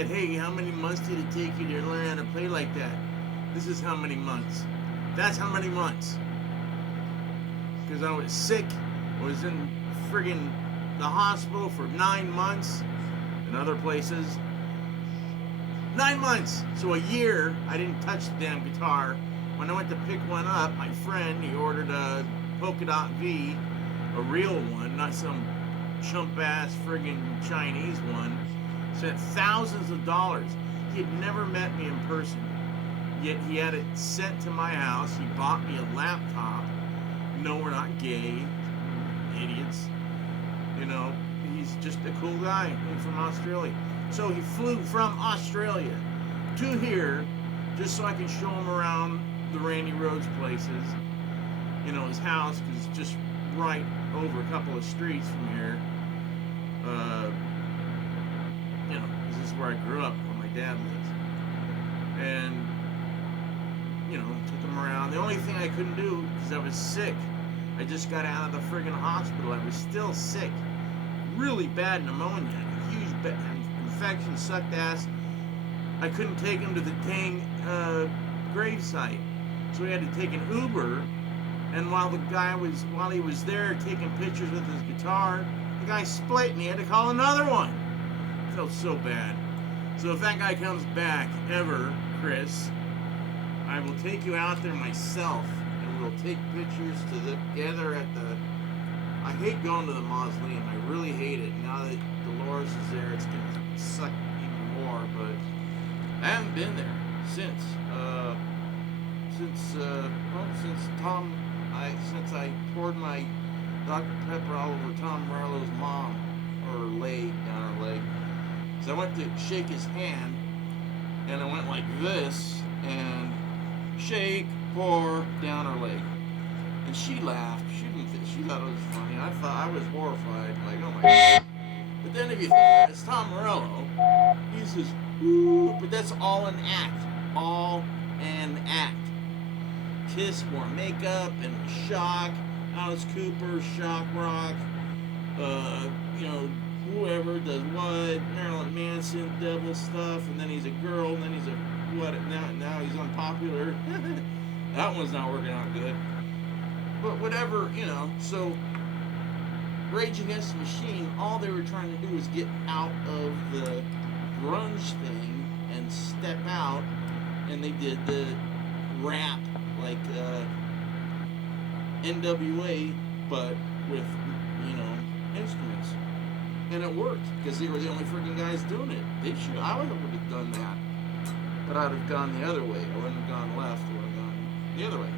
said, hey, how many months did it take you to learn how to play like that? This is how many months. That's how many months. Because I was sick. I was in friggin' the hospital for 9 months. And other places. 9 months. So a year, I didn't touch the damn guitar. When I went to pick one up, my friend, he ordered a Polka Dot V, a real one, not some chump-ass friggin' Chinese one. Spent thousands of dollars. He had never met me in person. Yet he had it sent to my house. He bought me a laptop. No, we're not gay. Idiots. You know, he's just a cool guy from Australia. So he flew from Australia to here just so I can show him around the Randy Rhoads places. You know, his house, because it's just right over a couple of streets from here. You know, this is where I grew up, where my dad lives. And, you know, took him around. The only thing I couldn't do, because I was sick, I just got out of the friggin' hospital. I was still sick. Really bad pneumonia. Huge infection, sucked ass. I couldn't take him to the dang gravesite. So we had to take an Uber. And while he was there taking pictures with his guitar, the guy split and he had to call another one. I felt so bad. So if that guy comes back ever, Chris, I will take you out there myself and we'll take pictures together at the... I hate going to the mausoleum. I really hate it. Now that Dolores is there, it's going to suck even more, but I haven't been there since I poured my Dr. Pepper all over Tom Morello's mom, or leg, down her leg. So I went to shake his hand, and I went like this, and shake, pour, down her leg. And she laughed. She thought it was funny. I was horrified, like, oh my God. But then if you think it's Tom Morello, he says, ooh, but that's all an act. All an act. Kiss wore makeup and shock. Alice Cooper, shock rock. You know, whoever does what. Marilyn Manson, devil stuff. And then he's a girl. And then he's a what? Now he's unpopular. That one's not working out good. But whatever, you know. So Rage Against the Machine, all they were trying to do was get out of the grunge thing and step out. And they did the rap like NWA, but with, you know, instruments. And it worked, because they were the only freaking guys doing it. I would have done that. But I'd have gone the other way. I wouldn't have gone left, I would have gone the other way.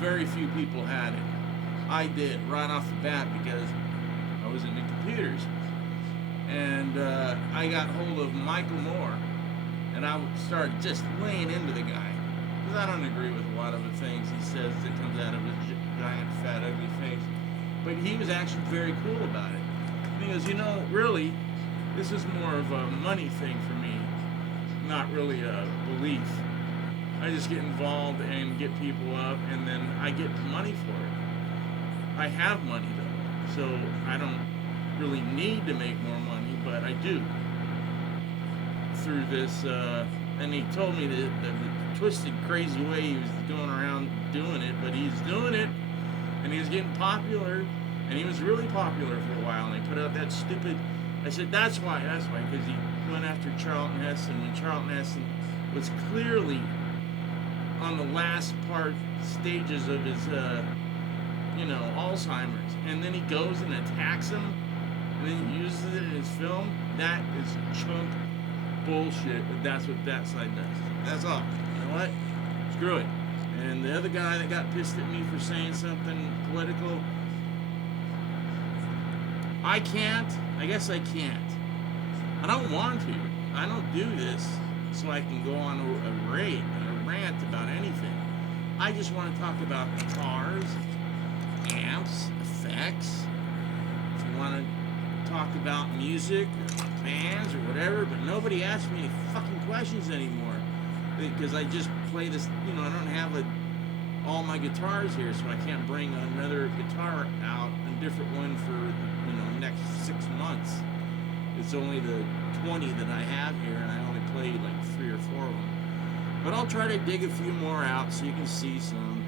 Very few people had it. I did right off the bat because I was into computers. And I got hold of Michael Moore. And I started just laying into the guy. Because I don't agree with a lot of the things he says that comes out of his giant, fat, ugly face. But he was actually very cool about it. And he goes, you know, really, this is more of a money thing for me. Not really a belief. I just get involved and get people up, and then I get money for it. I have money, though, so I don't really need to make more money, but I do. Through this, and he told me the twisted, crazy way he was going around doing it, but he's doing it, and he was getting popular, and he was really popular for a while, and he put out that stupid... I said, that's why, because he went after Charlton Heston, and Charlton Heston was clearly on the last stages of his, you know, Alzheimer's, and then he goes and attacks him, and then he uses it in his film. That is chunk bullshit, but that's what that side does. That's all. You know what? Screw it. And the other guy that got pissed at me for saying something political, I guess I can't. I don't want to. I don't do this so I can go on a rant about anything. I just want to talk about guitars, amps, effects. If you want to talk about music or bands or whatever, but nobody asks me any fucking questions anymore because I just play this. You know, I don't have all my guitars here, so I can't bring another guitar out, a different one for next 6 months. It's only the 20 that I have here, and I only played like 3 or 4 of them. But I'll try to dig a few more out so you can see some.